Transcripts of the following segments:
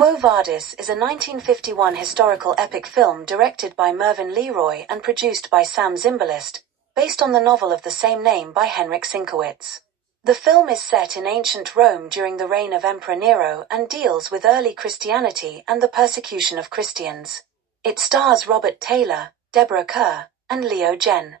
Quo Vadis is a 1951 historical epic film directed by Mervyn Leroy and produced by Sam Zimbalist, based on the novel of the same name by Henryk Sienkiewicz. The film is set in ancient Rome during the reign of Emperor Nero and deals with early Christianity and the persecution of Christians. It stars Robert Taylor, Deborah Kerr, and Leo Gen.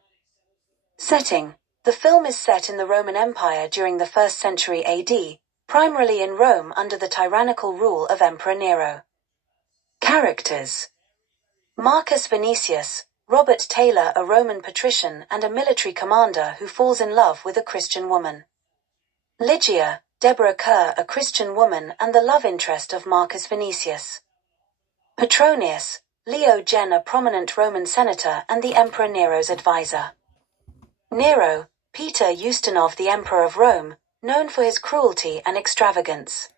Setting: the film is set in the Roman Empire during the 1st century AD, primarily in Rome under the tyrannical rule of Emperor Nero. Characters: Marcus Vinicius, Robert Taylor, a Roman patrician and a military commander who falls in love with a Christian woman. Lygia, Deborah Kerr, a Christian woman and the love interest of Marcus Vinicius. Petronius, Leo Gen, a prominent Roman senator and the Emperor Nero's advisor. Nero, Peter Ustinov, the Emperor of Rome, known for his cruelty and extravagance.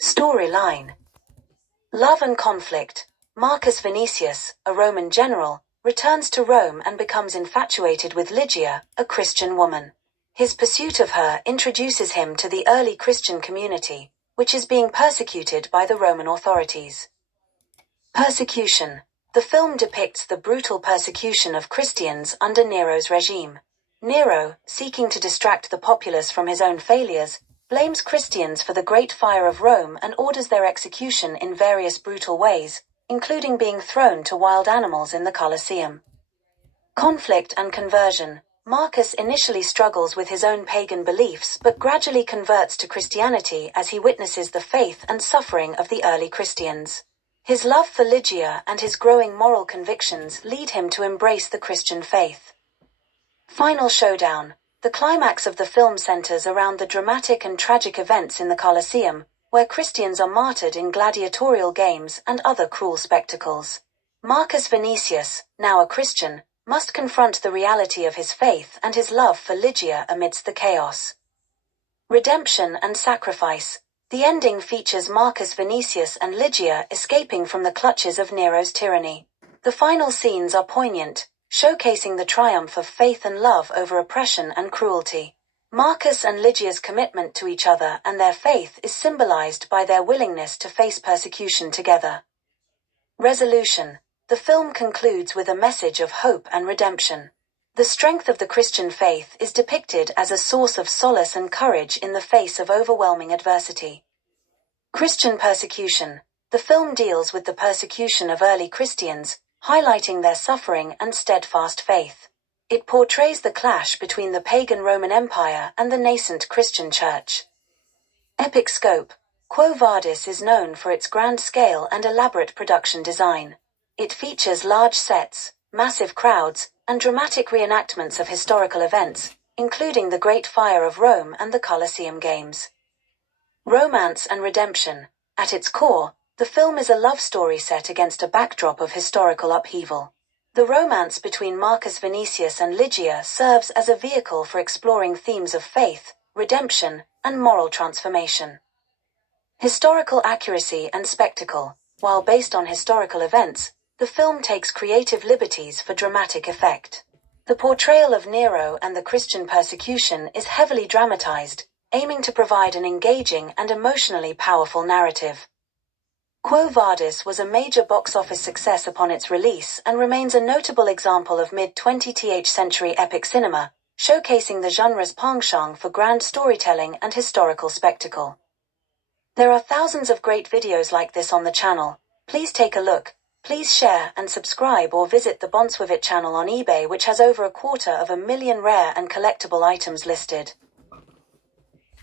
Storyline: love and conflict. Marcus Vinicius, a Roman general, returns to Rome and becomes infatuated with Lygia, a Christian woman. His pursuit of her introduces him to the early Christian community, which is being persecuted by the Roman authorities. Persecution: the film depicts the brutal persecution of Christians under Nero's regime. Nero, seeking to distract the populace from his own failures, blames Christians for the Great Fire of Rome and orders their execution in various brutal ways, including being thrown to wild animals in the Colosseum. Conflict and conversion: Marcus initially struggles with his own pagan beliefs but gradually converts to Christianity as he witnesses the faith and suffering of the early Christians. His love for Lygia and his growing moral convictions lead him to embrace the Christian faith. Final showdown: the climax of the film centers around the dramatic and tragic events in the Colosseum, where Christians are martyred in gladiatorial games and other cruel spectacles. Marcus Vinicius, now a Christian, must confront the reality of his faith and his love for Lygia amidst the chaos. Redemption and sacrifice: the ending features Marcus Vinicius and Lygia escaping from the clutches of Nero's tyranny. The final scenes are poignant, showcasing the triumph of faith and love over oppression and cruelty. Marcus and Lygia's commitment to each other and their faith is symbolized by their willingness to face persecution together. Resolution: the film concludes with a message of hope and redemption. The strength of the Christian faith is depicted as a source of solace and courage in the face of overwhelming adversity. Christian persecution: the film deals with the persecution of early Christians, highlighting their suffering and steadfast faith. It portrays the clash between the pagan Roman Empire and the nascent Christian Church. Epic scope: Quo Vadis is known for its grand scale and elaborate production design. It features large sets, massive crowds, and dramatic reenactments of historical events, including the Great Fire of Rome and the Colosseum Games. Romance and redemption: at its core, the film is a love story set against a backdrop of historical upheaval. The romance between Marcus Vinicius and Lygia serves as a vehicle for exploring themes of faith, redemption, and moral transformation. Historical accuracy and spectacle: while based on historical events, the film takes creative liberties for dramatic effect. The portrayal of Nero and the Christian persecution is heavily dramatized, aiming to provide an engaging and emotionally powerful narrative. Quo Vadis was a major box office success upon its release and remains a notable example of mid-20th century epic cinema, showcasing the genre's penchant for grand storytelling and historical spectacle. There are thousands of great videos like this on the channel. Please take a look, please share and subscribe, or visit the Bonswivit channel on eBay, which has over 250,000 rare and collectible items listed.